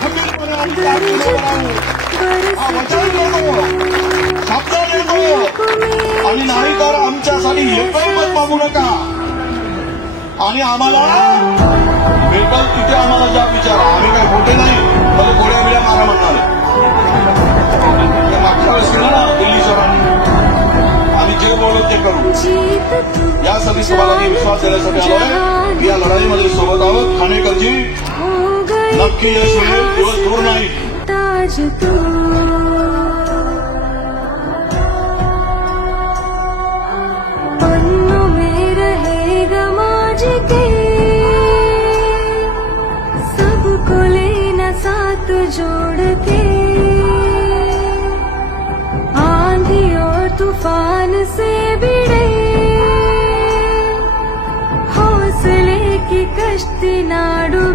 खंबीरपणे आम्ही त्यात उभं राहू. हा वचन देतो, शब्द देतो आणि नाही तर आमच्यासाठी एकही मत मागू नका. आणि आम्हाला भेटल तिथे आम्हाला ज्या विचारा. आम्ही काही मोठे नाही, मला गोळ्या बिळ्या मारा म्हणणार. मागच्या वेळेस केलं ना दिल्ली शहरात, आम्ही जे बोलू ते करू. यासाठी तुम्हाला मी विश्वास देण्यासाठी आलोय की या लढाईमध्ये सोबत आहोत. ठाणेकरजी नक्की यश मिळेल, दिवस दूर नाही. सबको लेना साथ जोड़ के, आंधी और तूफान से भिड़े हौसले की कश्ती ना डूबे.